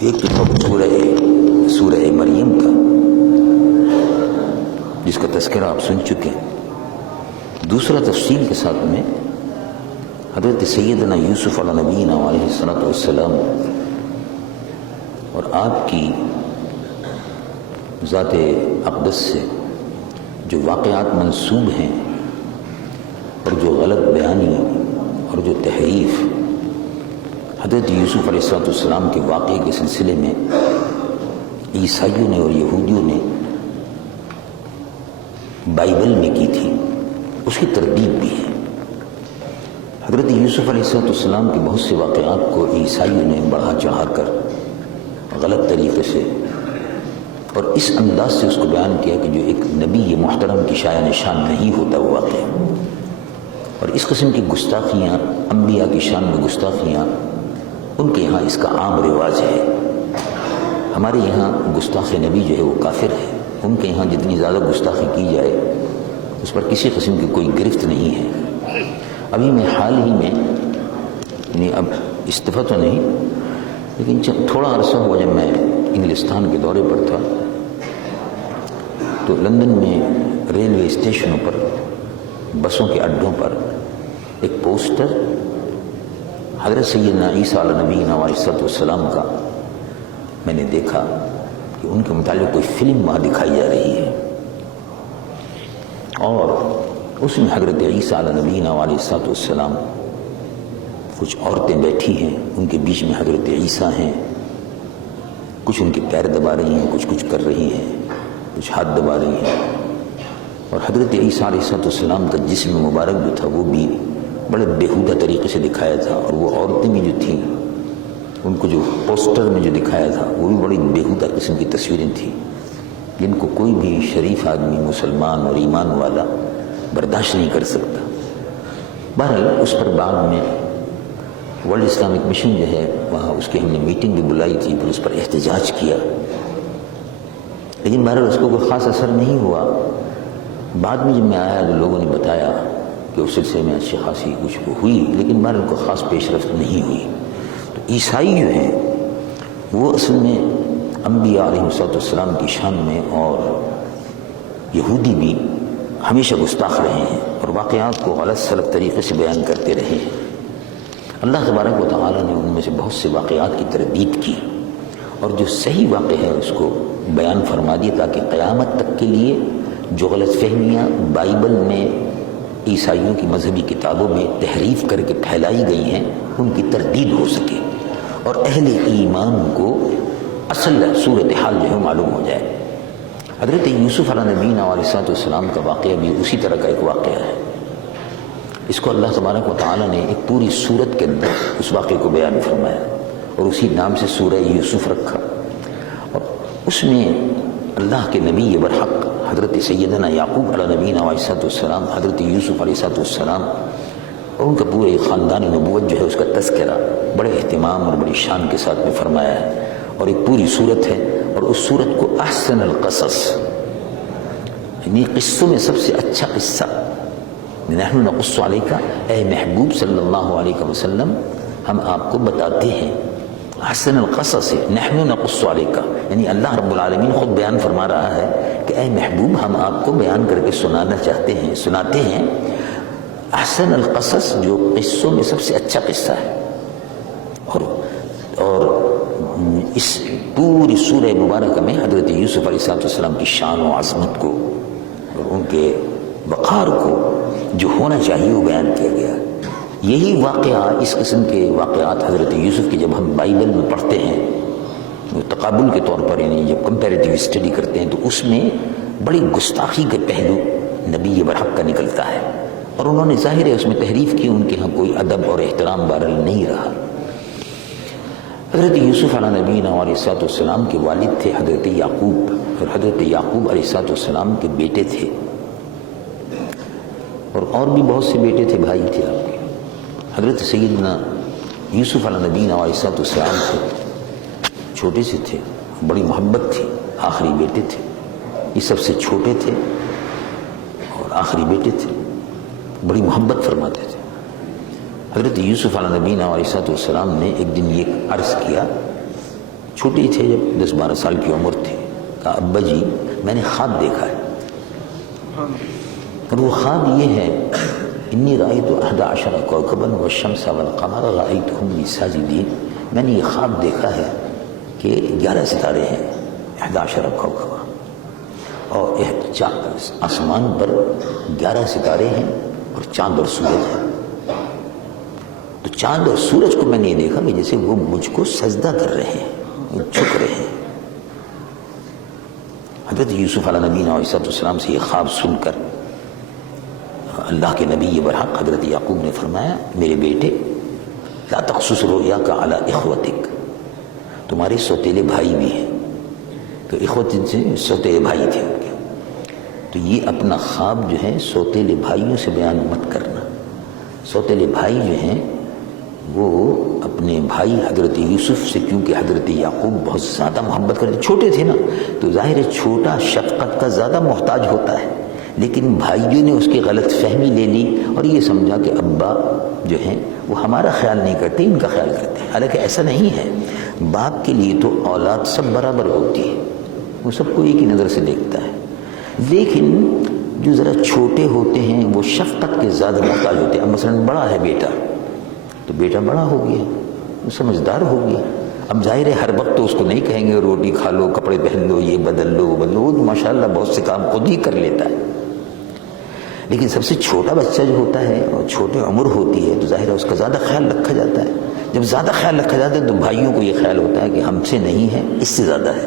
ایک تو سورہ مریم کا جس کا تذکرہ آپ سن چکے ہیں، دوسرا تفصیل کے ساتھ میں حضرت سیدنا یوسف علیہ نبینا علیہ الصلوۃ والسلام اور آپ کی ذات اقدس سے جو واقعات منسوب ہیں اور جو غلط بیانی اور جو تحریف حضرت یوسف علیہ السلام کے واقعے کے سلسلے میں عیسائیوں نے اور یہودیوں نے بائبل میں کی تھی، اس کی تردید بھی ہے۔ حضرت یوسف علیہ السلام کے بہت سے واقعات کو عیسائیوں نے بڑھا چڑھا کر غلط طریقے سے اور اس انداز سے اس کو بیان کیا کہ جو ایک نبی محترم کی شایع نشان نہیں ہوتا وہ واقعہ، اور اس قسم کی گستاخیاں، انبیاء کی شان میں گستاخیاں، ان کے یہاں اس کا عام رواج ہے۔ ہمارے یہاں گستاخ نبی جو ہے وہ کافر ہے، ان کے یہاں جتنی زیادہ گستاخی کی جائے اس پر کسی قسم کی کوئی گرفت نہیں ہے۔ ابھی میں حال ہی میں، یعنی اب استفا تو نہیں، لیکن تھوڑا عرصہ ہوا جب میں انگلستان کے دورے پر تھا تو لندن میں ریلوے اسٹیشنوں پر، بسوں کے اڈوں پر ایک پوسٹر حضرت سیدنا عیسیٰ علیہ نبینا علیہ السلام کا میں نے دیکھا کہ ان کے متعلق کوئی فلم وہاں دکھائی جا رہی ہے، اور اس میں حضرت عیسیٰ علیہ نبینا علیہ السلام، کچھ عورتیں بیٹھی ہیں، ان کے بیچ میں حضرت عیسیٰ ہیں، کچھ ان کے پیر دبا رہی ہیں، کچھ کر رہی ہیں، کچھ ہاتھ دبا رہی ہیں، اور حضرت عیسیٰ علیہ السلام کا جسم مبارک جو تھا وہ بھی بڑے بےہودہ طریقے سے دکھایا تھا، اور وہ عورتیں بھی جو تھیں ان کو جو پوسٹر میں جو دکھایا تھا وہ بھی بڑی بےہودہ قسم کی تصویریں تھیں جن کو کوئی بھی شریف آدمی، مسلمان اور ایمان والا برداشت نہیں کر سکتا۔ بہرحال اس پر بعد میں ورلڈ اسلامک مشن جو ہے وہاں اس کی ہم نے میٹنگ بھی بلائی تھی، پھر اس پر احتجاج کیا، لیکن بہرحال اس کو کوئی خاص اثر نہیں ہوا۔ بعد میں جب میں آیا تو لوگوں نے بتایا کہ اس سلسلے میں اچھی خاصی کچھ ہوئی، لیکن بہرحال کوئی خاص پیش رفت نہیں ہوئی۔ تو عیسائی جو ہیں وہ اصل میں انبیاء علیہ السلام کی شان میں، اور یہودی بھی ہمیشہ گستاخ رہے ہیں اور واقعات کو غلط سلط طریقے سے بیان کرتے رہے ہیں۔ اللہ تبارک و تعالیٰ نے ان میں سے بہت سے واقعات کی تردید کی، اور جو صحیح واقع ہے اس کو بیان فرما دیا تاکہ قیامت تک کے لیے جو غلط فہمیاں بائبل میں، عیسائیوں کی مذہبی کتابوں میں تحریف کر کے پھیلائی گئی ہیں ان کی تردید ہو سکے، اور اہل ایمان کو اصل صورتحال جو ہے معلوم ہو جائے۔ حضرت یوسف علیہ نبینا علیہ السلام کا واقعہ بھی اسی طرح کا ایک واقعہ ہے۔ اس کو اللہ تبارک و تعالیٰ نے ایک پوری سورت کے اندر اس واقعے کو بیان فرمایا، اور اسی نام سے سورہ یوسف رکھا، اور اس میں اللہ کے نبی برحق حضرت سیدنا یعقوب علیہ نبینا علیہ السلام، حضرت یوسف علیہ السلام اور ان کا پورے خاندان نبوت جو ہے اس کا تذکرہ بڑے اہتمام اور بڑی شان کے ساتھ میں فرمایا ہے، اور ایک پوری صورت ہے، اور اس صورت کو احسن القصص، یعنی قصوں میں سب سے اچھا قصہ، نحن نقص علیک، اے محبوب صلی اللہ علیہ وسلم ہم آپ کو بتاتے ہیں، احسن القصص ہے، نحن نقص علیک، یعنی اللہ رب العالمین خود بیان فرما رہا ہے کہ اے محبوب ہم آپ کو بیان کر کے سنانا چاہتے ہیں، سناتے ہیں احسن القصص، جو قصوں میں سب سے اچھا قصہ ہے۔ اور اس پوری سورہ مبارکہ میں حضرت یوسف علیہ السلام کی شان و عظمت کو اور ان کے وقار کو جو ہونا چاہیے وہ بیان کیا گیا۔ یہی واقعہ، اس قسم کے واقعات حضرت یوسف کی جب ہم بائبل میں پڑھتے ہیں تقابل کے طور پر، یعنی جب کمپیریٹیو اسٹڈی کرتے ہیں، تو اس میں بڑی گستاخی کے پہلو نبی برحق کا نکلتا ہے، اور انہوں نے ظاہر ہے اس میں تحریف کی، ان کے ہاں کوئی ادب اور احترام بہرحال نہیں رہا۔ حضرت یوسف علیہ نبینا علیہ السلام کے والد تھے حضرت یعقوب، اور حضرت یعقوب علیہ السلام کے بیٹے تھے، اور بھی بہت سے بیٹے تھے، بھائی تھے آپ کے۔ حضرت سیدنا یوسف علیہ نبینا علیہ السلام سے چھوٹے سے تھے، بڑی محبت تھی، آخری بیٹے تھے، یہ سب سے چھوٹے تھے اور آخری بیٹے تھے، بڑی محبت فرماتے تھے۔ حضرت یوسف علیہ نبینا علیہ السلام نے ایک دن یہ عرض کیا چھوٹے تھے جب 10-12 سال کی عمر تھی، کہا ابا جی میں نے خواب دیکھا ہے، اور وہ خواب یہ ہے انی رأیت 11 کوكبا والشمس والقمر رأیتهم لی ساجدین، میں نے یہ خواب دیکھا ہے کہ 11 ستارے ہیں، 11 کوكبا، اور آسمان پر 11 ستارے ہیں اور چاند اور سورج ہے۔ تو چاند اور سورج کو میں نے یہ دیکھا کہ جیسے وہ مجھ کو سجدہ کر رہے ہیں، جھک رہے ہیں۔ حضرت یوسف علیہ نبینا علیہ السلام سے یہ خواب سن کر اللہ کے نبی برحق حضرت یعقوب نے فرمایا میرے بیٹے لا تقصص رؤیاک علی اخوتک، تمہارے سوتیلے بھائی بھی ہیں، تو اخوت سے سوتیلے بھائی تھے ان کے، تو یہ اپنا خواب جو ہے سوتیلے بھائیوں سے بیان مت کرنا۔ سوتیلے بھائی جو ہیں وہ اپنے بھائی حضرت یوسف سے، کیونکہ حضرت یعقوب بہت زیادہ محبت کرتے، چھوٹے تھے نا، تو ظاہر ہے چھوٹا شفقت کا زیادہ محتاج ہوتا ہے، لیکن بھائیوں نے اس کی غلط فہمی لے لی اور یہ سمجھا کہ ابا جو ہیں وہ ہمارا خیال نہیں کرتے، ان کا خیال کرتے ہیں، حالانکہ ایسا نہیں ہے۔ باپ کے لیے تو اولاد سب برابر ہوتی ہے، وہ سب کو ایک ہی نظر سے دیکھتا ہے، لیکن جو ذرا چھوٹے ہوتے ہیں وہ شفقت کے زیادہ محتاج ہوتے ہیں۔ اب مثلا بڑا ہے بیٹا، تو بیٹا بڑا ہو گیا، وہ سمجھدار ہو گیا، اب ظاہر ہے ہر وقت تو اس کو نہیں کہیں گے روٹی کھا لو، کپڑے پہن لو، یہ بدل لو وہ بدل لو، وہ ماشاءاللہ بہت سے کام خود ہی کر لیتا ہے، لیکن سب سے چھوٹا بچہ جو ہوتا ہے اور چھوٹی عمر ہوتی ہے تو ظاہر ہے اس کا زیادہ خیال رکھا جاتا ہے۔ جب زیادہ خیال رکھا جاتا ہے تو بھائیوں کو یہ خیال ہوتا ہے کہ ہم سے نہیں ہے، اس سے زیادہ ہے،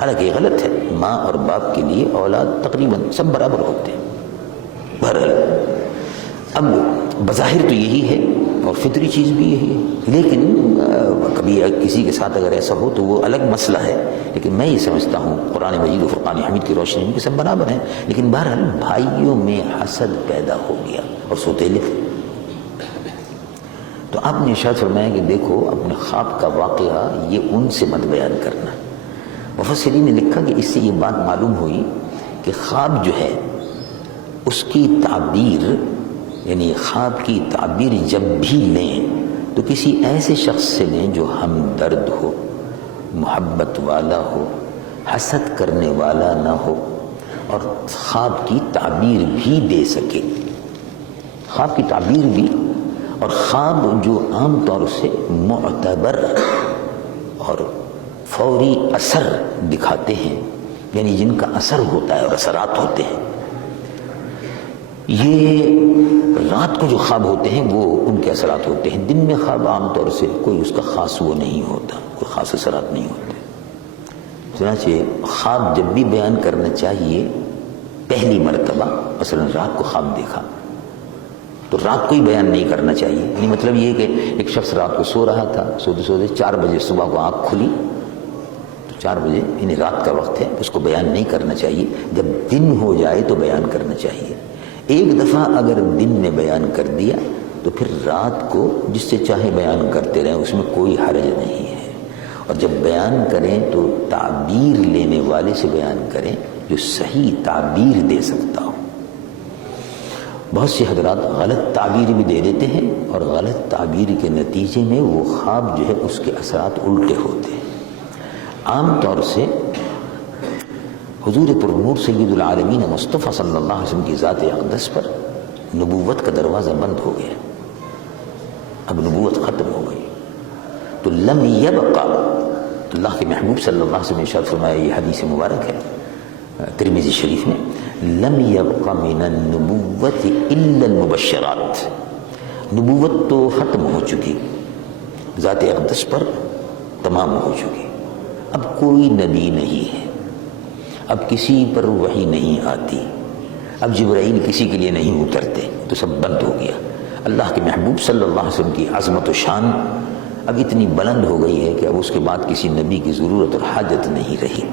حالانکہ یہ غلط ہے۔ ماں اور باپ کے لیے اولاد تقریباً سب برابر ہوتے ہیں۔ بہرحال اب بظاہر تو یہی ہے اور فطری چیز بھی یہی ہے، لیکن کبھی کسی کے ساتھ اگر ایسا ہو تو وہ الگ مسئلہ ہے، لیکن میں یہ سمجھتا ہوں قرآن مجید و فرقان حمید کی روشنی میں کہ سب برابر ہیں، لیکن بہرحال بھائیوں میں حسد پیدا ہو گیا اور سوتیلے تھے، تو آپ نے ارشاد فرمایا کہ دیکھو اپنے خواب کا واقعہ یہ ان سے مت بیان کرنا۔ مفسرین نے لکھا کہ اس سے یہ بات معلوم ہوئی کہ خواب جو ہے اس کی تعبیر، یعنی خواب کی تعبیر جب بھی لیں تو کسی ایسے شخص سے لیں جو ہمدرد ہو، محبت والا ہو، حسد کرنے والا نہ ہو، اور خواب کی تعبیر بھی دے سکے، خواب کی تعبیر بھی، اور خواب جو عام طور سے معتبر اور فوری اثر دکھاتے ہیں، یعنی جن کا اثر ہوتا ہے اور اثرات ہوتے ہیں۔ یہ رات کو جو خواب ہوتے ہیں وہ ان کے اثرات ہوتے ہیں، دن میں خواب عام طور سے کوئی اس کا خاص وہ نہیں ہوتا، کوئی خاص اثرات نہیں ہوتے۔ چنانچہ خواب جب بھی بیان کرنا چاہیے پہلی مرتبہ، مثلا رات کو خواب دیکھا تو رات کو ہی بیان نہیں کرنا چاہیے، یعنی مطلب یہ کہ ایک شخص رات کو سو رہا تھا، سوتے سوتے 4 بجے صبح کو آنکھ کھلی، تو 4 بجے یعنی رات کا وقت ہے، اس کو بیان نہیں کرنا چاہیے، جب دن ہو جائے تو بیان کرنا چاہیے۔ ایک دفعہ اگر دن میں بیان کر دیا تو پھر رات کو جس سے چاہے بیان کرتے رہیں، اس میں کوئی حرج نہیں ہے، اور جب بیان کریں تو تعبیر لینے والے سے بیان کریں جو صحیح تعبیر دے سکتا ہو۔ بہت سے حضرات غلط تعبیر بھی دے دیتے ہیں اور غلط تعبیر کے نتیجے میں وہ خواب جو ہے اس کے اثرات الٹے ہوتے ہیں۔ عام طور سے حضور پر نور سید العالمین مصطفیٰ صلی اللہ علیہ وسلم کی ذات اقدس پر نبوت کا دروازہ بند ہو گیا، اب نبوت ختم ہو گئی، تو لم یبقى، اللہ کے محبوب صلی اللہ علیہ وسلم نے ارشاد فرمایا، یہ حدیث مبارک ہے ترمذی شریف میں، لم یبقى من النبوت الا المبشرات، نبوت تو ختم ہو چکی، ذات اقدس پر تمام ہو چکی، اب کوئی نبی نہیں ہے، اب کسی پر وحی نہیں آتی، اب جبرائیل کسی کے لیے نہیں اترتے، تو سب بند ہو گیا۔ اللہ کے محبوب صلی اللہ علیہ وسلم کی عظمت و شان اب اتنی بلند ہو گئی ہے کہ اب اس کے بعد کسی نبی کی ضرورت اور حاجت نہیں رہی،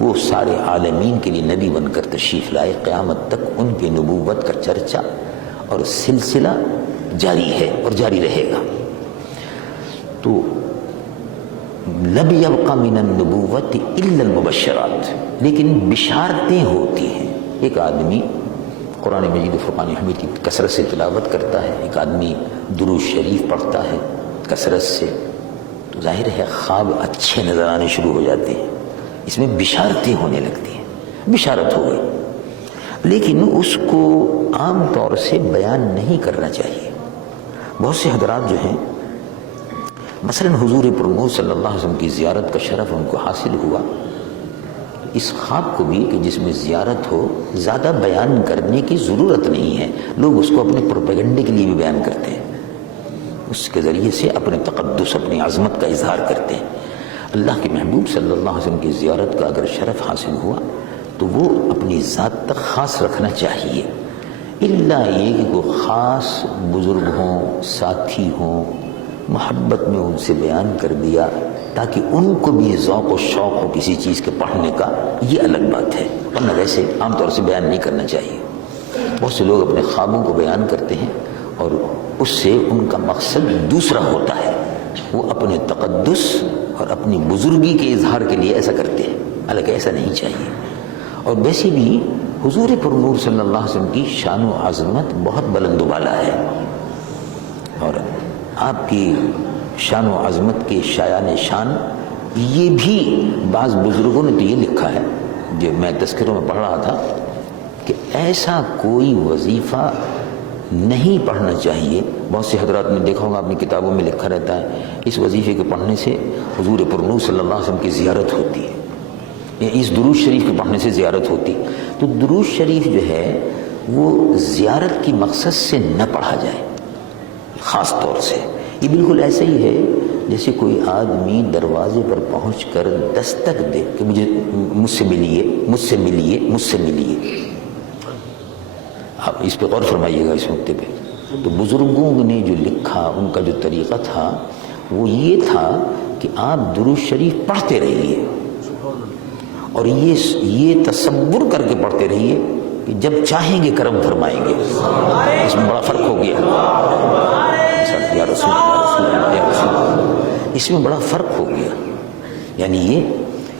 وہ سارے عالمین کے لیے نبی بن کر تشریف لائے، قیامت تک ان کی نبوت کا چرچا اور سلسلہ جاری ہے اور جاری رہے گا۔ تو لم یبقى من النبوت الا المبشرات، لیکن بشارتیں ہوتی ہیں۔ ایک آدمی قرآن مجید و فرقان حمید کی کثرت سے تلاوت کرتا ہے، ایک آدمی درود شریف پڑھتا ہے کثرت سے، تو ظاہر ہے خواب اچھے نظر آنے شروع ہو جاتے ہیں، اس میں بشارتیں ہونے لگتی ہیں، بشارت ہو گئی، لیکن اس کو عام طور سے بیان نہیں کرنا چاہیے۔ بہت سے حضرات جو ہیں، مثلا حضور پرنور صلی اللہ علیہ وسلم کی زیارت کا شرف ان کو حاصل ہوا، اس خواب کو بھی کہ جس میں زیارت ہو زیادہ بیان کرنے کی ضرورت نہیں ہے، لوگ اس کو اپنے پروپیگنڈے کے لیے بھی بیان کرتے ہیں، اس کے ذریعے سے اپنے تقدس، اپنی عظمت کا اظہار کرتے ہیں۔ اللہ کے محبوب صلی اللہ علیہ وسلم کی زیارت کا اگر شرف حاصل ہوا تو وہ اپنی ذات تک خاص رکھنا چاہیے، الا یہ کہ کوئی خاص بزرگ ہوں، ساتھی ہوں، محبت میں ان سے بیان کر دیا تاکہ ان کو بھی ذوق و شوق ہو کسی چیز کے پڑھنے کا، یہ الگ بات ہے، ورنہ ویسے عام طور سے بیان نہیں کرنا چاہیے۔ بہت سے لوگ اپنے خوابوں کو بیان کرتے ہیں اور اس سے ان کا مقصد دوسرا ہوتا ہے، وہ اپنے تقدس اور اپنی بزرگی کے اظہار کے لیے ایسا کرتے ہیں، حالانکہ ایسا نہیں چاہیے۔ اور ویسے بھی حضور پرنور صلی اللہ علیہ وسلم کی شان و عظمت بہت بلند و بالا ہے، اور آپ کی شان و عظمت کے شایان شان یہ بھی بعض بزرگوں نے تو یہ لکھا ہے، جو میں تذکروں میں پڑھ رہا تھا، کہ ایسا کوئی وظیفہ نہیں پڑھنا چاہیے۔ بہت سے حضرات نے دیکھا ہوگا اپنی کتابوں میں لکھا رہتا ہے اس وظیفے کے پڑھنے سے حضور پرنور صلی اللہ علیہ وسلم کی زیارت ہوتی ہے، یا اس درود شریف کے پڑھنے سے زیارت ہوتی۔ تو درود شریف جو ہے وہ زیارت کی مقصد سے نہ پڑھا جائے خاص طور سے۔ یہ بالکل ایسا ہی ہے جیسے کوئی آدمی دروازے پر پہنچ کر دستک دے کہ مجھ سے ملیے، مجھ سے ملیے، مجھ سے ملیے۔ آپ اس پہ غور فرمائیے گا اس نقطے پہ۔ تو بزرگوں نے جو لکھا، ان کا جو طریقہ تھا وہ یہ تھا کہ آپ درود شریف پڑھتے رہیے، اور یہ تصور کر کے پڑھتے رہیے کہ جب چاہیں گے کرم فرمائیں گے۔ اس میں بڑا فرق ہو گیا، یا رسول اللہ، یا رسول اللہ، اس میں بڑا فرق ہو گیا۔ یعنی یہ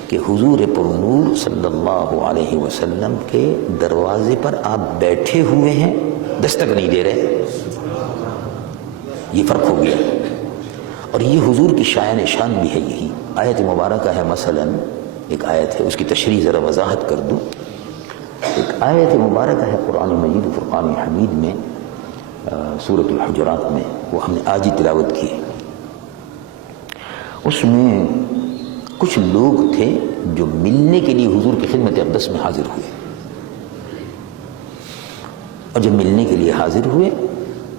کہ حضور پرنور صلی اللہ علیہ وسلم کے دروازے پر آپ بیٹھے ہوئے ہیں، دستک نہیں دے رہے، یہ فرق ہو گیا۔ اور یہ حضور کی شایان شان بھی ہے۔ یہی آیت مبارکہ ہے، مثلا ایک آیت ہے، اس کی تشریح ذرا وضاحت کر دوں۔ ایک آیت مبارکہ ہے قرآن مجید فرقان حمید میں، سورۃ الحجرات میں، وہ ہم نے آج ہی تلاوت کی۔ اس میں کچھ لوگ تھے جو ملنے کے لیے حضور کی خدمت اقدس میں حاضر ہوئے، اور جب ملنے کے لیے حاضر ہوئے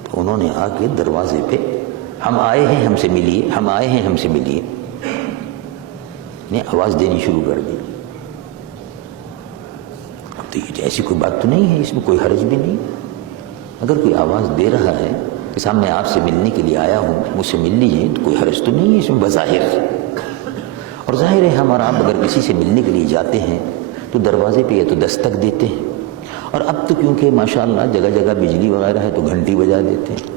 تو انہوں نے آ کے دروازے پہ، ہم آئے ہیں ہم سے ملیے، ہم آئے ہیں ہم سے ملیے، نے آواز دینی شروع کر دی۔ اب تو یہ ایسی کوئی بات تو نہیں ہے، اس میں کوئی حرج بھی نہیں۔ اگر کوئی آواز دے رہا ہے کہ سامنے آپ سے ملنے کے لیے آیا ہوں، مجھ سے مل لیجیے، تو کوئی حرج تو نہیں ہے اس میں بظاہر۔ اور ظاہر ہے ہم اور آپ اگر کسی سے ملنے کے لیے جاتے ہیں تو دروازے پہ یا تو دستک دیتے ہیں، اور اب تو کیونکہ ماشاءاللہ جگہ جگہ بجلی وغیرہ ہے تو گھنٹی بجا دیتے ہیں۔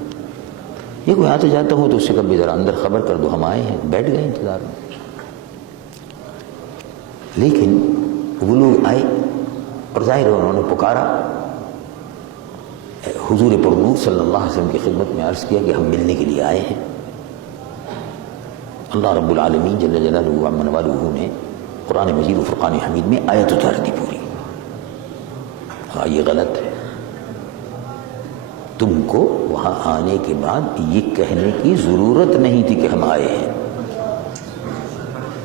یہ کوئی آتا جاتا ہو تو اس سے کبھی ذرا اندر خبر کر دو ہم آئے ہیں، بیٹھ گئے انتظار میں۔ لیکن وہ لوگ آئے اور ظاہر ہے انہوں نے پکارا، حضور پرنور صلی اللہ علیہ وسلم کی خدمت میں عرض کیا کہ ہم ملنے کے لیے آئے ہیں۔ اللہ رب العالمین جل جلالہ وعظم والہ نے قرآن مجید و فرقان حمید میں آیت اتار دی پوری۔ ہاں یہ غلط ہے، تم کو وہاں آنے کے بعد یہ کہنے کی ضرورت نہیں تھی کہ ہم آئے ہیں،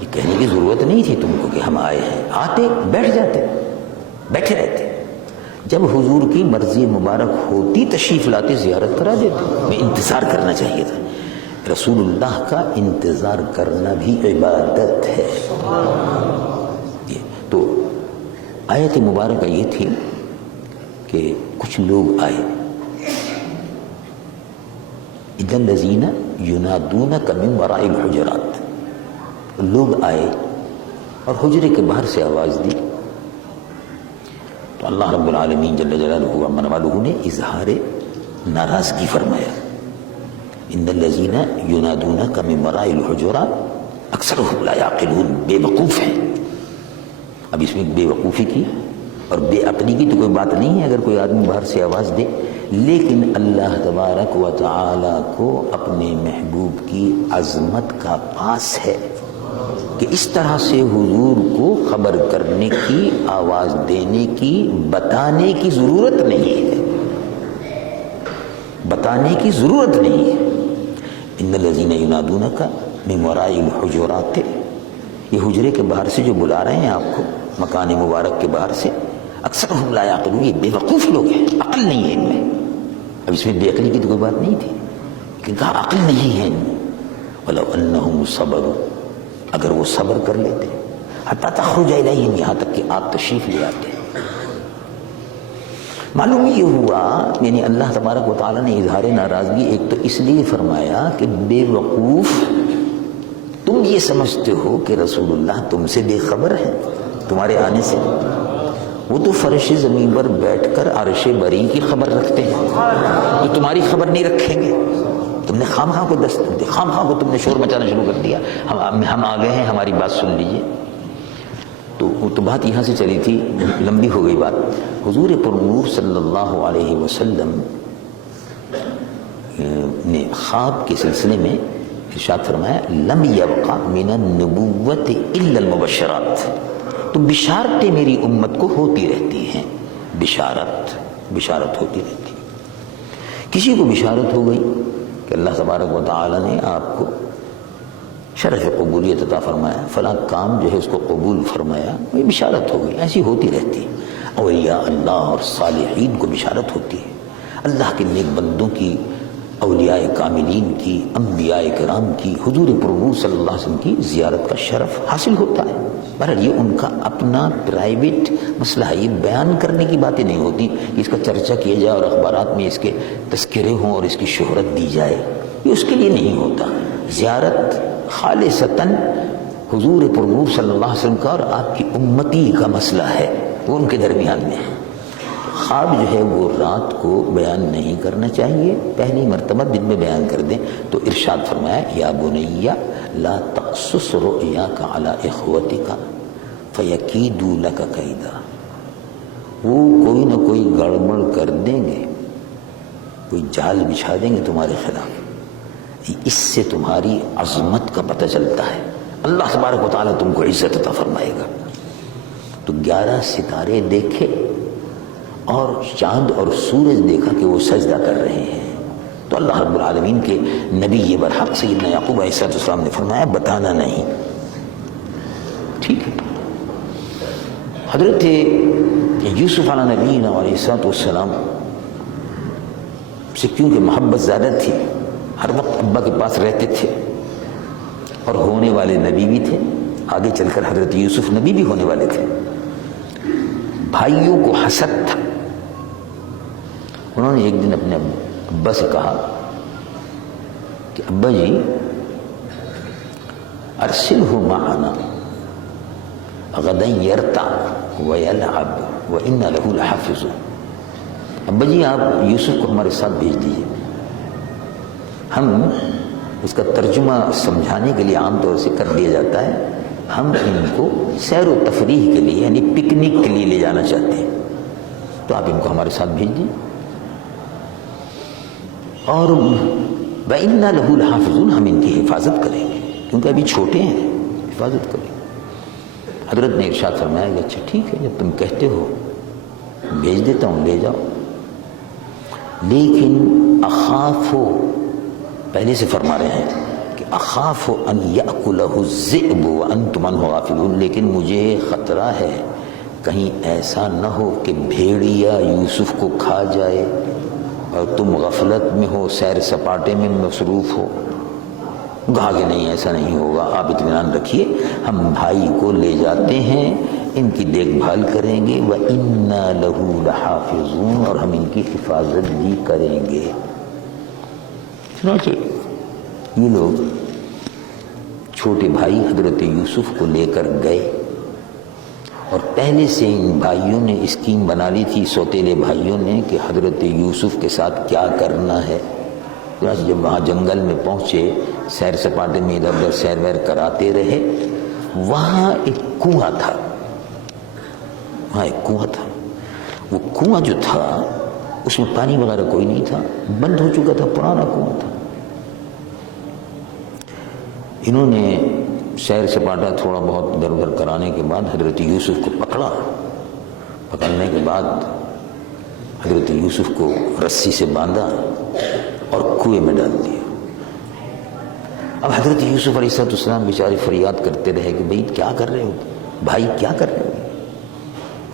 یہ کہنے کی ضرورت نہیں تھی تم کو کہ ہم آئے ہیں۔ آتے، بیٹھ جاتے، بیٹھے رہتے، جب حضور کی مرضی مبارک ہوتی تشریف لاتے، زیارت کرا دیتے۔ میں انتظار کرنا چاہیے تھا۔ رسول اللہ کا انتظار کرنا بھی عبادت ہے۔ تو آیت مبارکہ یہ تھی کہ کچھ لوگ آئے، اِذَا الَّذِينَ يُنَادُونَكَ مِن وَرَاءِ الْحُجُرَاتِ، لوگ آئے اور حجرے کے باہر سے آواز دی، تو اللہ رب العالمین جل جلالہ وعظم والہ نے اظہار ناراضگی فرمایا۔ ان الذین ینادونک من وراء الحجرات اکثرهم لا یعقلون، بے وقوف ہیں۔ اب اس میں بے وقوفی کی اور بے عقلی کی تو کوئی بات نہیں ہے اگر کوئی آدمی باہر سے آواز دے، لیکن اللہ تبارک و تعالی کو اپنے محبوب کی عظمت کا پاس ہے کہ اس طرح سے حضور کو خبر کرنے کی، آواز دینے کی، بتانے کی ضرورت نہیں ہے، بتانے کی ضرورت نہیں ہے۔ ان الذین ینادونک من وراء الحجرات، یہ حجرے کے باہر سے جو بلا رہے ہیں آپ کو، مکان مبارک کے باہر سے، اکثرهم لا یعقلون، یہ بے وقوف لوگ ہیں، عقل نہیں ہے ان میں۔ اب اس میں بے عقلی کی تو کوئی بات نہیں تھی، لیکن کہا عقل نہیں ہے ان میں۔ ولو انہم صبروا، اگر وہ صبر کر لیتے، حتی تخرج الیہم، یہاں تک کہ آپ تشریف لے آتے۔ معلوم یہ ہوا، یعنی اللہ تبارک و تعالیٰ نے اظہار ناراضگی ایک تو اس لیے فرمایا کہ بے وقوف تم یہ سمجھتے ہو کہ رسول اللہ تم سے بے خبر ہے تمہارے آنے سے، وہ تو فرش زمین پر بیٹھ کر عرش بری کی خبر رکھتے ہیں، تو تمہاری خبر نہیں رکھیں گے؟ تم نے خامخواہ کو دستک دی، خامخواہ کو تم نے شور مچانا شروع کر دیا، ہم آ گئے ہیں، ہماری بات سن لیجیے۔ تو بات یہاں سے چلی تھی، لمبی ہو گئی بات۔ حضور پرنور صلی اللہ علیہ وسلم نے خواب کے سلسلے میں ارشاد فرمایا لم یبقى من النبوت الا المبشرات، تو بشارتیں میری امت کو ہوتی رہتی ہیں، بشارت ہوتی رہتی ہے۔ کسی کو بشارت ہو گئی کہ اللہ تبارک و تعالی نے آپ کو شرف قبولیت عطا فرمایا، فلاں کام جو ہے اس کو قبول فرمایا، یہ بشارت ہو گئی، ایسی ہوتی رہتی ہے۔ اولیاء اللہ اور صالحین کو بشارت ہوتی ہے، اللہ کے نیک بندوں کی، اولیاء کاملین کی، انبیاء کرام کی، حضور پرنور صلی اللہ علیہ وسلم کی زیارت کا شرف حاصل ہوتا ہے۔ بہرحال یہ ان کا اپنا پرائیویٹ مسئلہ ہے، یہ بیان کرنے کی باتیں نہیں ہوتی کہ اس کا چرچا کیا جائے اور اخبارات میں اس کے تذکرے ہوں اور اس کی شہرت دی جائے، یہ اس کے لیے نہیں ہوتا۔ زیارت خالصتاً حضور پرنور صلی اللہ علیہ وسلم کا اور آپ کی امتی کا مسئلہ ہے، وہ ان کے درمیان میں ہے۔ خواب جو ہے وہ رات کو بیان نہیں کرنا چاہیے، پہلی مرتبہ دن میں بیان کر دیں۔ تو ارشاد فرمایا یا بنی لا تقصص رؤیاک علی اخوتک فیکیدوا لک کیدا، وہ کوئی نہ کوئی گڑبڑ کر دیں گے، کوئی جال بچھا دیں گے تمہارے خلاف، اس سے تمہاری عظمت کا پتہ چلتا ہے، اللہ تبارک و تعالیٰ تم کو عزت عطا فرمائے گا۔ تو 11 ستارے دیکھے اور چاند اور سورج دیکھا کہ وہ سجدہ کر رہے ہیں، تو اللہ رب العالمین کے نبی برحق سیدنا یعقوب علیہ السلام نے فرمایا بتانا نہیں، ٹھیک ہے۔ حضرت یوسف علیہ نبینا علیہ السلام سے کیونکہ محبت زیادہ تھی، ہر وقت ابا کے پاس رہتے تھے اور ہونے والے نبی بھی تھے، آگے چل کر حضرت یوسف نبی بھی ہونے والے تھے۔ بھائیوں کو حسد تھا، انہوں نے ایک دن اپنے ابا سے کہا کہ ابا جی ارسلہ معنا غدا یرتع ویلعب وإنا لہ لحافظون، ابا جی آپ یوسف کو ہمارے ساتھ بھیج دیجیے، ہم اس کا ترجمہ سمجھانے کے لیے عام طور سے کر دیا جاتا ہے، ہم ان کو سیر و تفریح کے لیے یعنی پکنک کے لیے لے جانا چاہتے ہیں، تو آپ ان کو ہمارے ساتھ بھیج دیجیے، اور وَإِنَّا لَهُ لَحَافِظُونَ، ہم ان کی حفاظت کریں گے کیونکہ ابھی چھوٹے ہیں، حفاظت کریں گے۔ حضرت نے ارشاد فرمایا کہ اچھا ٹھیک ہے، جب تم کہتے ہو بھیج دیتا ہوں، لے جاؤ، لیکن اخاف، پہلے سے فرما رہے ہیں کہ اخاف ان یأکلہ الذئب وانتم عنہ غافلون، لیکن مجھے خطرہ ہے کہیں ایسا نہ ہو کہ بھیڑیا یوسف کو کھا جائے اور تم غفلت میں ہو، سیر سپاٹے میں مصروف ہو۔ کہا کہ نہیں، ایسا نہیں ہوگا، آپ اطمینان رکھیے، ہم بھائی کو لے جاتے ہیں، ان کی دیکھ بھال کریں گے، وَإِنَّا لَهُ لَحَافِظُونَ، اور ہم ان کی حفاظت بھی کریں گے۔ چنانچہ یہ لوگ چھوٹے بھائی حضرت یوسف کو لے کر گئے، اور پہلے سے ان بھائیوں نے اسکیم بنا لی تھی، سوتیلے بھائیوں نے، کہ حضرت یوسف کے ساتھ کیا کرنا ہے۔ جب وہاں جنگل میں پہنچے، سیر سپاٹے میں ادھر ادھر سیر ویر کراتے رہے، وہاں ایک کنواں تھا، وہ کنواں جو تھا اس میں پانی وغیرہ کوئی نہیں تھا، بند ہو چکا تھا، پرانا کنواں تھا۔ انہوں نے سیر سپاٹا تھوڑا بہت ادھر ادھر کرانے کے بعد حضرت یوسف کو پکڑا. پکڑنے کے بعد حضرت یوسف کو رسی سے باندھا اور کنویں میں ڈال دیا. اب حضرت یوسف علیہ السلام بیچارے فریاد کرتے رہے کہ بھائی کیا کر رہے ہو بھائی، کیا کر رہے ہو،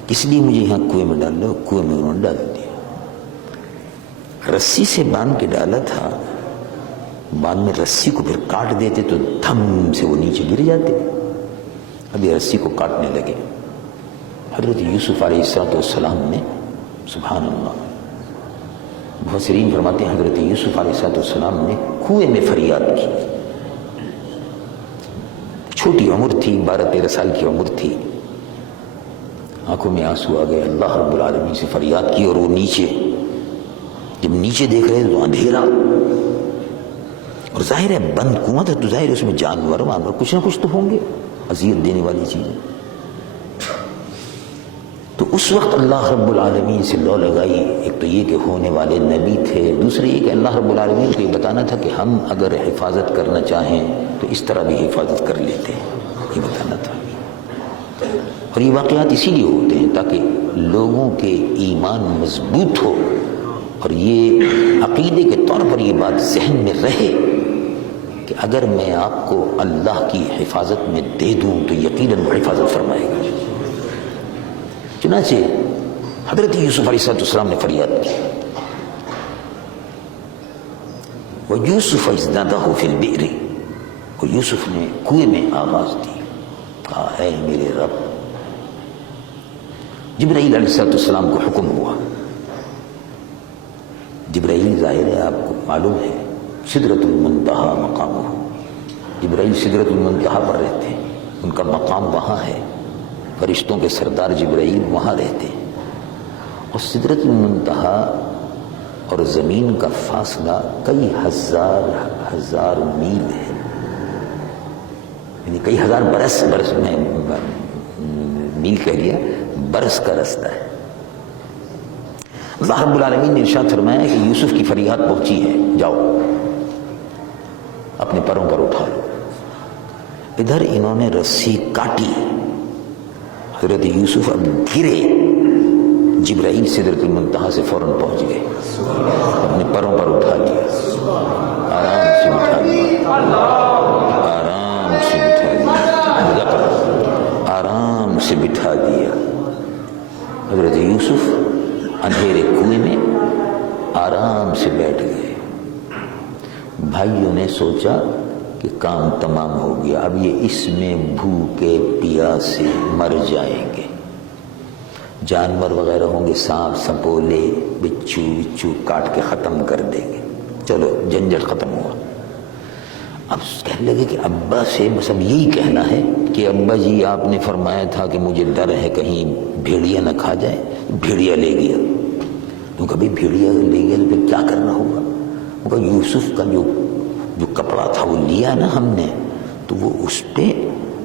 کس لیے مجھے یہاں کنویں میں ڈال رہے ہو؟ کنویں میں انہوں نے ڈال دیا. رسی سے باندھ کے ڈالا تھا، بعد میں رسی کو پھر کاٹ دیتے تو دھم سے وہ نیچے گر جاتے. اب یہ رسی کو کاٹنے لگے. حضرت یوسف علیہ السلام نے سبحان اللہ، مفسرین فرماتے ہیں حضرت یوسف علیہ السلام نے کنویں میں فریاد کی. چھوٹی عمر تھی، 12-13 سال کی عمر تھی. آنکھوں میں آنسو آ گئے، اللہ رب العالمین سے فریاد کی. اور وہ نیچے، جب نیچے دیکھ رہے تو اندھیرا، اور ظاہر ہے بند کنواں تھا تو ظاہر ہے اس میں جانور وانور کچھ نہ کچھ تو ہوں گے، اذیت دینے والی چیزیں. تو اس وقت اللہ رب العالمین سے لو لگائی. ایک تو یہ کہ ہونے والے نبی تھے، دوسرے یہ کہ اللہ رب العالمین کو یہ بتانا تھا کہ ہم اگر حفاظت کرنا چاہیں تو اس طرح بھی حفاظت کر لیتے ہیں، یہ بتانا تھا. اور یہ واقعات اسی لیے ہوتے ہیں تاکہ لوگوں کے ایمان مضبوط ہو اور یہ عقیدے کے طور پر یہ بات ذہن میں رہے کہ اگر میں آپ کو اللہ کی حفاظت میں دے دوں تو یقیناً وہ حفاظت فرمائے گا. چنانچہ حضرت یوسف علیہ السلام نے فریاد کی. وَيُوسُفَ إِذْ نَادَاهُ فِي الْبِئْرِ، اور یوسف نے کنویں میں آواز دی، کہا اے میرے رب. جبرائیل علیہ السلام کو حکم ہوا. جبرائیل ظاہر ہے آپ کو معلوم ہے سدرۃ المنتہا مقامہ، جبرائیل سدرۃ المنتہا پر رہتے ہیں، ان کا مقام وہاں ہے. فرشتوں کے سردار جبرائیل وہاں رہتے ہیں. اور سدرۃ المنتہا اور زمین کا فاصلہ کئی ہزار میل ہے، یعنی کئی ہزار برس میں میل کہہ لیا، برس کا رستہ ہے. اللہ رب العالمین نے ارشاد فرمایا کہ یوسف کی فریاد پہنچی ہے، جاؤ اپنے پروں پر اٹھا لو. ادھر انہوں نے رسی کاٹی، حضرت یوسف اب گرے. جبرائیل سدرۃ المنتہا سے فوراً پہنچ گئے، اپنے پروں پر اٹھا لیا، آرام سے بٹھا دیا، آرام سے بٹھا دیا، آرام سے بٹھا دیا. حضرت یوسف اندھیرے کنویں میں آرام سے بیٹھ گئے. بھائیوں نے سوچا کہ کام تمام ہو گیا، اب یہ اس میں بھوکے پیاسے مر جائیں گے. جانور وغیرہ ہوں گے، سانپ سپولے بچو کاٹ کے ختم کر دیں گے. چلو جھنجٹ ختم ہوا. اب کہنے لگے کہ ابا سے بس اب یہی کہنا ہے کہ ابا جی آپ نے فرمایا تھا کہ مجھے ڈر ہے کہیں بھیڑیا نہ کھا جائے. بھیڑیا لے گیا. تو کبھی بھیڑیا لے گیا تو پھر کیا کرنا ہوگا؟ وہ کہا یوسف کا جو کپڑا تھا وہ لیا نا ہم نے، تو وہ اس پہ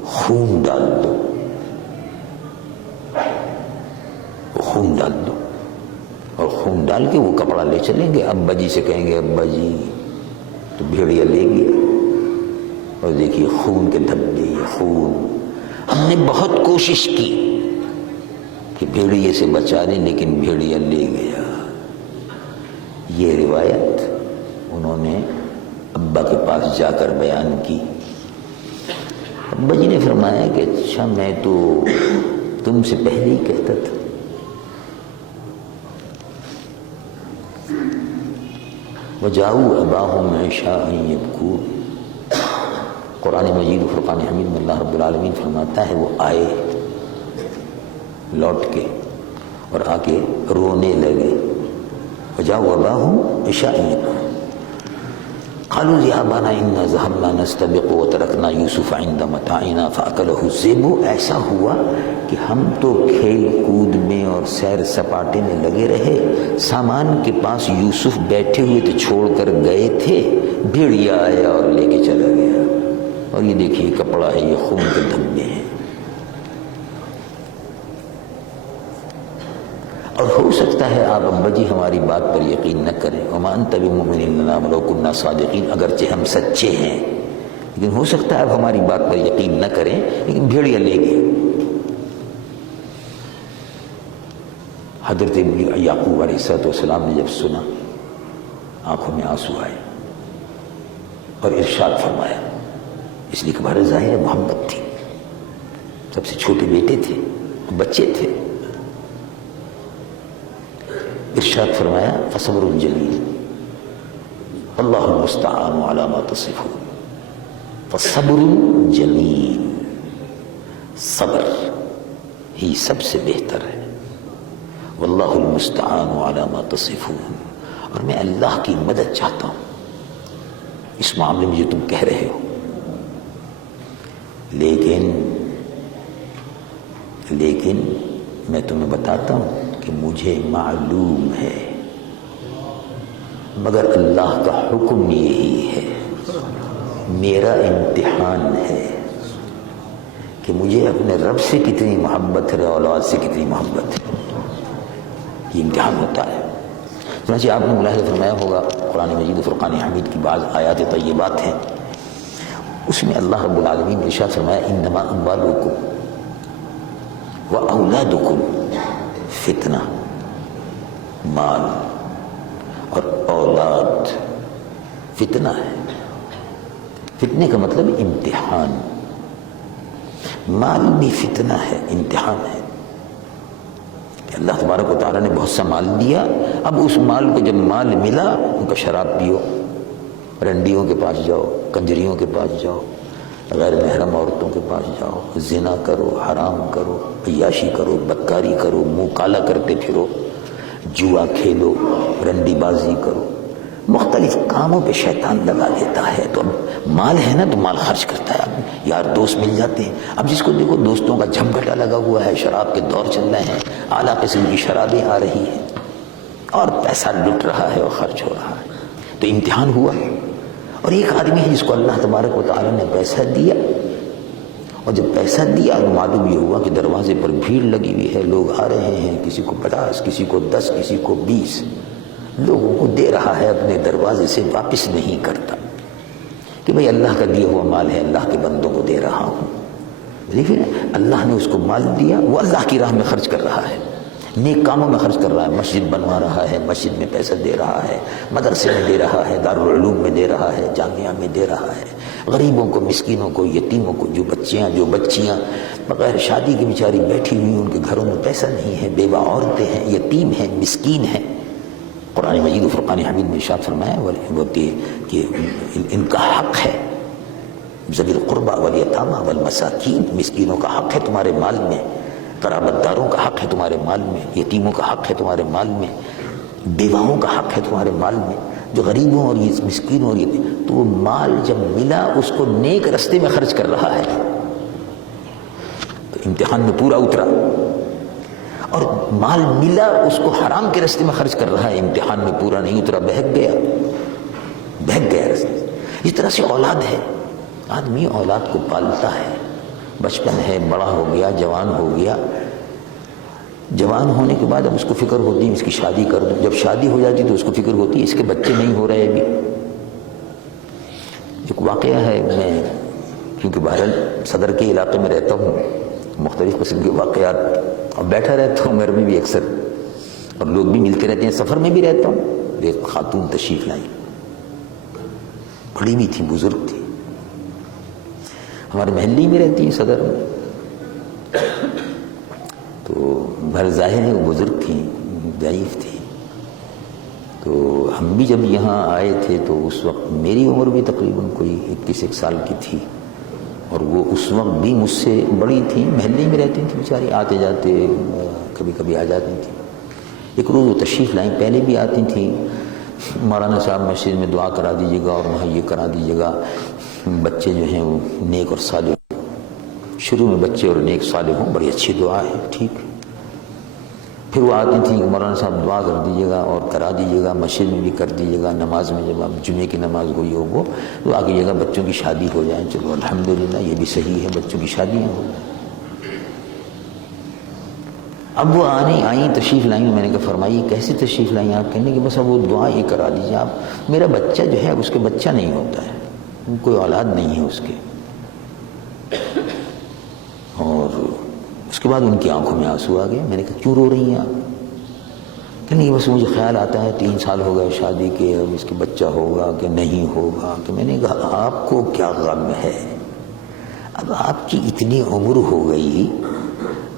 خون ڈال دو، وہ خون ڈال دو، اور خون ڈال کے وہ کپڑا لے چلیں گے. ابا جی سے کہیں گے ابا جی، تو بھیڑیا لے گیا. اور دیکھیے خون کے دھبے، خون. ہم نے بہت کوشش کی کہ بھیڑیے سے بچا لیں لیکن بھیڑیا لے گیا. یہ روایت انہوں نے ابا کے پاس جا کر بیان کی. ابا جی نے فرمایا کہ اچھا میں تو تم سے پہلے ہی کہتا تھا. وَجَاءُوا أَبَاهُمْ عِشَاءً يَبْكُونَ. قرآن مجید و فرقان حمید میں اللہ رب العالمین فرماتا ہے وہ آئے لوٹ کے اور آ کے رونے لگے. وَجَاءُوا أَبَاهُمْ عِشَاءً يَبْكُونَ. قالوا يا أبانا إنا ذهبنا نستبق وتركنا يوسف عند متاعنا فأكله الذئب. ایسا ہوا کہ ہم تو کھیل کود میں اور سیر سپاٹے میں لگے رہے، سامان کے پاس یوسف بیٹھے ہوئے تو چھوڑ کر گئے تھے، بھیڑیا آیا اور لے کے چلا گیا. اور یہ دیکھیے کپڑا ہے، یہ خون کے دھبے ہیں. اور ہو سکتا ہے آپ ابا جی ہماری بات پر یقین نہ کریں. وما انت بمؤمن لنا ولو كنا صادقین. اگرچہ ہم سچے ہیں لیکن ہو سکتا ہے اب ہماری بات پر یقین نہ کریں، لیکن بھیڑیا لے گیا۔ حضرت یعقوب علیہ السلام نے جب سنا، آنکھوں میں آنسو آئے اور ارشاد فرمایا، اس لیے کہ بہر ظاہر محبت تھی، سب سے چھوٹے بیٹے تھے، بچے تھے۔ ارشاد فرمایا فصبر جمیل اللہ المستعان علی ما تصفون، فصبر جمیل، صبر ہی سب سے بہتر ہے، واللہ المستعان علی ما تصفون، اور میں اللہ کی مدد چاہتا ہوں اس معاملے میں جو تم کہہ رہے ہو، لیکن میں تمہیں بتاتا ہوں کہ مجھے معلوم ہے، مگر اللہ کا حکم یہی ہے، میرا امتحان ہے کہ مجھے اپنے رب سے کتنی محبت ہے، اولاد سے کتنی محبت ہے، یہ امتحان ہوتا ہے۔ چنانچہ آپ نے ملاحظہ فرمایا ہوگا قرآن مجید فرقان حمید کی بعض آیات طیبات ہیں، اس میں اللہ رب العالمین نے ارشاد فرمایا انما اموالکم واولادکم فتنہ، مال اور اولاد فتنہ ہے۔ فتنے کا مطلب امتحان، مال بھی فتنہ ہے، امتحان ہے۔ اللہ تبارک و تعالیٰ نے بہت سا مال دیا، اب اس مال کو جب مال ملا ان کا شراب پیو، رنڈیوں کے پاس جاؤ، کنجریوں کے پاس جاؤ، غیر محرم عورتوں کے پاس جاؤ، زنا کرو، حرام کرو، عیاشی کرو، بدکاری کرو، منہ کالا کرتے پھرو، جوا کھیلو، رنڈی بازی کرو، مختلف کاموں پہ شیطان لگا دیتا ہے۔ تو اب مال ہے نا تو مال خرچ کرتا ہے آدمی، یار دوست مل جاتے ہیں، اب جس کو دیکھو دوستوں کا جھمگھٹا لگا ہوا ہے، شراب کے دور چل رہے ہیں، اعلیٰ قسم کی شرابیں آ رہی ہیں اور پیسہ لٹ رہا ہے اور خرچ ہو رہا ہے، تو امتحان ہوا۔ اور ایک آدمی ہے جس کو اللہ تبارک و تعالیٰ نے پیسہ دیا، اور جب پیسہ دیا تو معلوم یہ ہوا کہ دروازے پر بھیڑ لگی ہوئی ہے، لوگ آ رہے ہیں، کسی کو 50، کسی کو 10، کسی کو 20، لوگوں کو دے رہا ہے، اپنے دروازے سے واپس نہیں کرتا کہ بھئی اللہ کا دیا ہوا مال ہے، اللہ کے بندوں کو دے رہا ہوں۔ لیکن اللہ نے اس کو مال دیا، وہ اللہ کی راہ میں خرچ کر رہا ہے، نیک کاموں میں خرچ کر رہا ہے، مسجد بنوا رہا ہے، مسجد میں پیسہ دے رہا ہے، مدرسے میں دے رہا ہے، دارالعلوم میں دے رہا ہے، جامعہ میں دے رہا ہے، غریبوں کو، مسکینوں کو، یتیموں کو، جو بچیاں بغیر شادی کی بیچاری بیٹھی ہوئی، ان کے گھروں میں پیسہ نہیں ہے، بیوہ عورتیں ہیں، یتیم ہیں، مسکین ہیں۔ قرآن مجید و فرقان حمید میں ارشاد فرمایا کہ ان کا حق ہے، ذوی القربى والیتامى والمساکین، مسکینوں کا حق ہے تمہارے مال میں، قرابت داروں کا حق ہے تمہارے مال میں، یتیموں کا حق ہے تمہارے مال میں، بیواؤں کا حق ہے تمہارے مال میں، جو غریبوں اور مسکینوں اور تو وہ مال جب ملا اس کو نیک رستے میں خرچ کر رہا ہے، تو امتحان میں پورا اترا۔ اور مال ملا اس کو حرام کے رستے میں خرچ کر رہا ہے، امتحان میں پورا نہیں اترا، بہک گیا رستے۔ اس طرح سے اولاد ہے، آدمی اولاد کو پالتا ہے، بچپن ہے، بڑا ہو گیا، جوان ہو گیا، جوان ہونے کے بعد اب اس کو فکر ہوتی ہے اس کی شادی کر دوں، جب شادی ہو جاتی تو اس کو فکر ہوتی ہے اس کے بچے نہیں ہو رہے ابھی۔ ایک واقعہ ہے، میں کیونکہ بہرحال صدر کے علاقے میں رہتا ہوں، مختلف قسم کے واقعات، اور بیٹھا رہتا ہوں گھر میں بھی اکثر، اور لوگ بھی ملتے رہتے ہیں، سفر میں بھی رہتا ہوں۔ ایک خاتون تشریف لائی، بڑی بھی تھی، بزرگ تھی، ہمارے محلے میں رہتی ہیں صدر میں، تو بھر ظاہر ہے وہ بزرگ تھی، ضعیف تھی۔ تو ہم بھی جب یہاں آئے تھے تو اس وقت میری عمر بھی تقریباً کوئی 21 سال کی تھی، اور وہ اس وقت بھی مجھ سے بڑی تھی، محلے میں رہتی تھیں بیچاری، آتے جاتے کبھی کبھی آ جاتی تھیں۔ ایک روز وہ تشریف لائیں، پہلے بھی آتی تھیں، مولانا صاحب مسجد میں دعا کرا دیجیے گا اور وہاں یہ کرا دیجیے گا، بچے جو ہیں وہ نیک اور صالح، شروع میں بچے اور نیک صالح ہوں، بڑی اچھی دعا ہے، ٹھیک۔ پھر وہ آتی تھیں کہ مولانا صاحب دعا کر دیجیے گا اور کرا دیجیے گا، مسجد میں بھی کر دیجیے گا، نماز میں جب آپ جمعے کی نماز ہوئی ہو وہ دعا کیجیے گا بچوں کی شادی ہو جائے۔ چلو الحمدللہ یہ بھی صحیح ہے، بچوں کی شادیاں ہو جائیں۔ اب وہ آئیں تشریف لائیں، میں نے کہا فرمائیے کیسے تشریف لائیں آپ؟ کہنے کہ بس اب وہ دعا یہ کرا دیجیے آپ، میرا بچہ جو ہے اس کے بچہ نہیں ہوتا ہے، کوئی اولاد نہیں ہے اس کے. اور اس کے بعد ان کی آنکھوں میں آنسو آ گئے. میں نے کہا کیوں رو رہی ہیں آپ؟ کہ نہیں بس مجھے خیال آتا ہے 3 سال ہو گئے شادی کے، اب اس کے بچہ ہوگا کہ نہیں ہوگا. کہ میں نے کہا آپ کو کیا غم ہے؟ اب آپ کی اتنی عمر ہو گئی،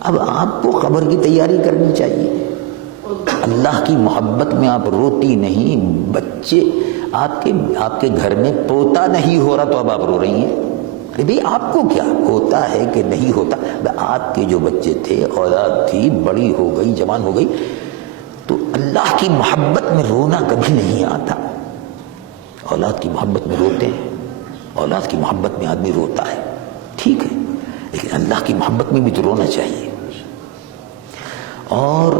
اب آپ کو قبر کی تیاری کرنی چاہیے. اللہ کی محبت میں آپ روتی نہیں. بچے آپ کے گھر میں پوتا نہیں ہو رہا تو اب آپ رو رہی ہیں. ارے بھائی آپ کو کیا ہوتا ہے کہ نہیں ہوتا؟ آپ کے جو بچے تھے، اولاد تھی، بڑی ہو گئی، جوان ہو گئی، تو اللہ کی محبت میں رونا کبھی نہیں آتا. اولاد کی محبت میں روتے ہیں، اولاد کی محبت میں آدمی روتا ہے، ٹھیک ہے، لیکن اللہ کی محبت میں بھی تو رونا چاہیے. اور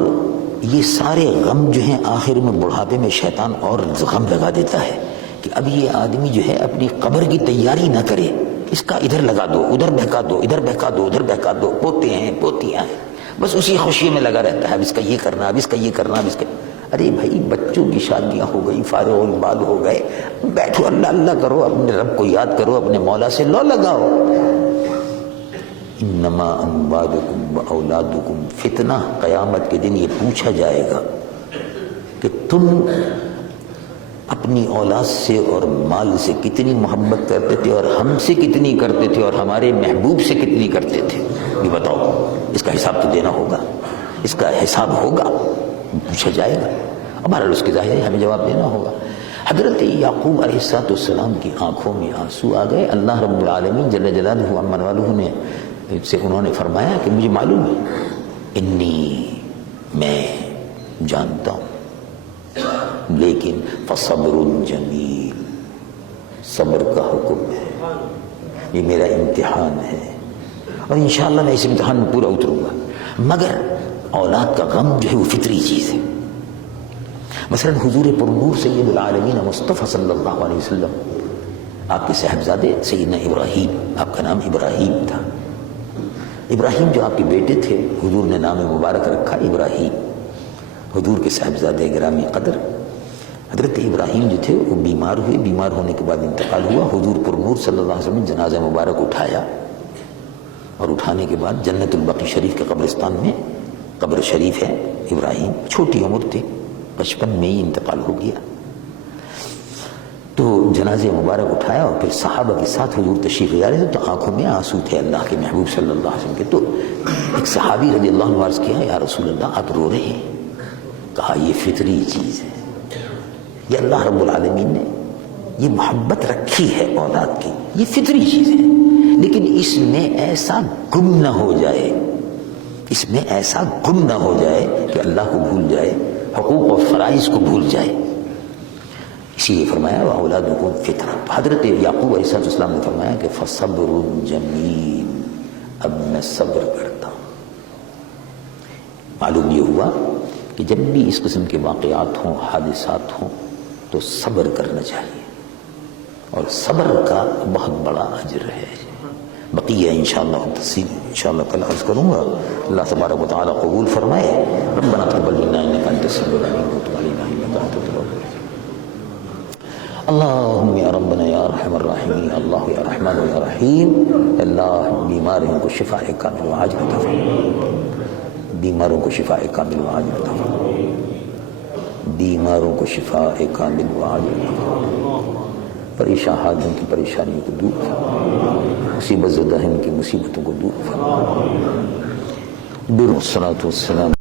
یہ سارے غم جو ہیں آخر میں بڑھاپے میں شیطان اور غم لگا دیتا ہے کہ اب یہ آدمی جو ہے اپنی قبر کی تیاری نہ کرے. اس کا ادھر لگا دو، ادھر بہکا دو، ادھر بہکا دو، ادھر بہکا دو، پوتے ہیں پوتیاں ہیں، بس اسی خوشی میں لگا رہتا ہے. اب اس کا یہ کرنا، اب اس کا یہ کرنا، اب اس کا. ارے بھائی بچوں کی شادیاں ہو گئی، فارغ البال ہو گئے، بیٹھو اللہ اللہ کرو، اپنے رب کو یاد کرو، اپنے مولا سے لو لگاؤ. انما اموالکم واولادکم فتنہ. قیامت کے دن یہ پوچھا جائے گا کہ تم اپنی اولاد سے اور مال سے کتنی محبت کرتے تھے، اور ہم سے کتنی کرتے تھے، اور ہمارے محبوب سے کتنی کرتے تھے. یہ بتاؤ، اس کا حساب تو دینا ہوگا، اس کا حساب ہوگا، پوچھا جائے گا. ہمارا اس کے ظاہر ہے ہمیں جواب دینا ہوگا. حضرت یعقوب علیہ السلام کی آنکھوں میں آنسو آ گئے. اللہ رب العالمین جل جلالہ عما والہ نے سے انہوں نے فرمایا کہ مجھے معلوم ہے، انی میں جانتا ہوں، لیکن فصبر جمیل، صبر کا حکم ہے، یہ میرا امتحان ہے، اور انشاءاللہ میں اس امتحان میں پورا اتروں گا. مگر اولاد کا غم جو ہے وہ فطری چیز ہے. مثلا حضور پرنور سید العالمین مصطفیٰ صلی اللہ علیہ وسلم، آپ کے صاحبزادے سیدنا ابراہیم، آپ کا نام ابراہیم تھا. ابراہیم جو آپ کے بیٹے تھے، حضور نے نام مبارک رکھا ابراہیم. حضور کے صاحبزادے گرامی قدر حضرت ابراہیم جو تھے وہ بیمار ہوئے. بیمار ہونے کے بعد انتقال ہوا. حضور پرنور صلی اللہ علیہ وسلم نے جنازہ مبارک اٹھایا، اور اٹھانے کے بعد جنت البقیع شریف کے قبرستان میں قبر شریف ہے ابراہیم. چھوٹی عمر تھی، 55 میں ہی انتقال ہو گیا. تو جنازے مبارک اٹھایا، اور پھر صحابہ کے ساتھ حضور تشریف لے رہے تھے، تو آنکھوں میں آنسو تھے اللہ کے محبوب صلی اللہ علیہ وسلم کے. تو ایک صحابی رضی اللہ عنہ عرض کیا، یا رسول اللہ آپ رو رہے ہیں؟ کہا یہ فطری چیز ہے، یہ اللہ رب العالمین نے یہ محبت رکھی ہے اولاد کی، یہ فطری چیز ہے، لیکن اس میں ایسا گم نہ ہو جائے، اس میں ایسا گم نہ ہو جائے کہ اللہ کو بھول جائے، حقوق و فرائض کو بھول جائے. اسی لیے فرمایا وَأَوْلَادُكُمْ فِتْنَةٌ. حضرت یعقوب علیہ السلام نے فرمایا کہ فَصَبْرٌ جَمِيلٌ، اب میں صبر کرتا ہوں. معلوم یہ ہوا کہ جب بھی اس قسم کے واقعات ہوں، حادثات ہوں، تو صبر کرنا چاہیے، اور صبر کا بہت بڑا اجر ہے. بقیہ انشاءاللہ تفصیل انشاءاللہ کل عرض کروں گا. اللہ تبارک و تعالی قبول فرمائے. ربنا تقبل منا انک انت السمیع العلیم وتب علینا انک انت التواب الرحیم. اللہم یا ربنا یا ارحم الراحمین، اللہ یا رحمان یا رحیم. اللہ بیماروں کو شفاء کامل و عاجل عطا فرما، بیماروں کو شفاء کامل و عاجل عطا فرما، بیماروں کو شفاء کامل و عاجل عطا فرما. پریشان حالوں کی پریشانیوں کو دور فرما، مصیبت زدہ ان کی مصیبتوں کو دور فرما. بالصلاۃ والسلام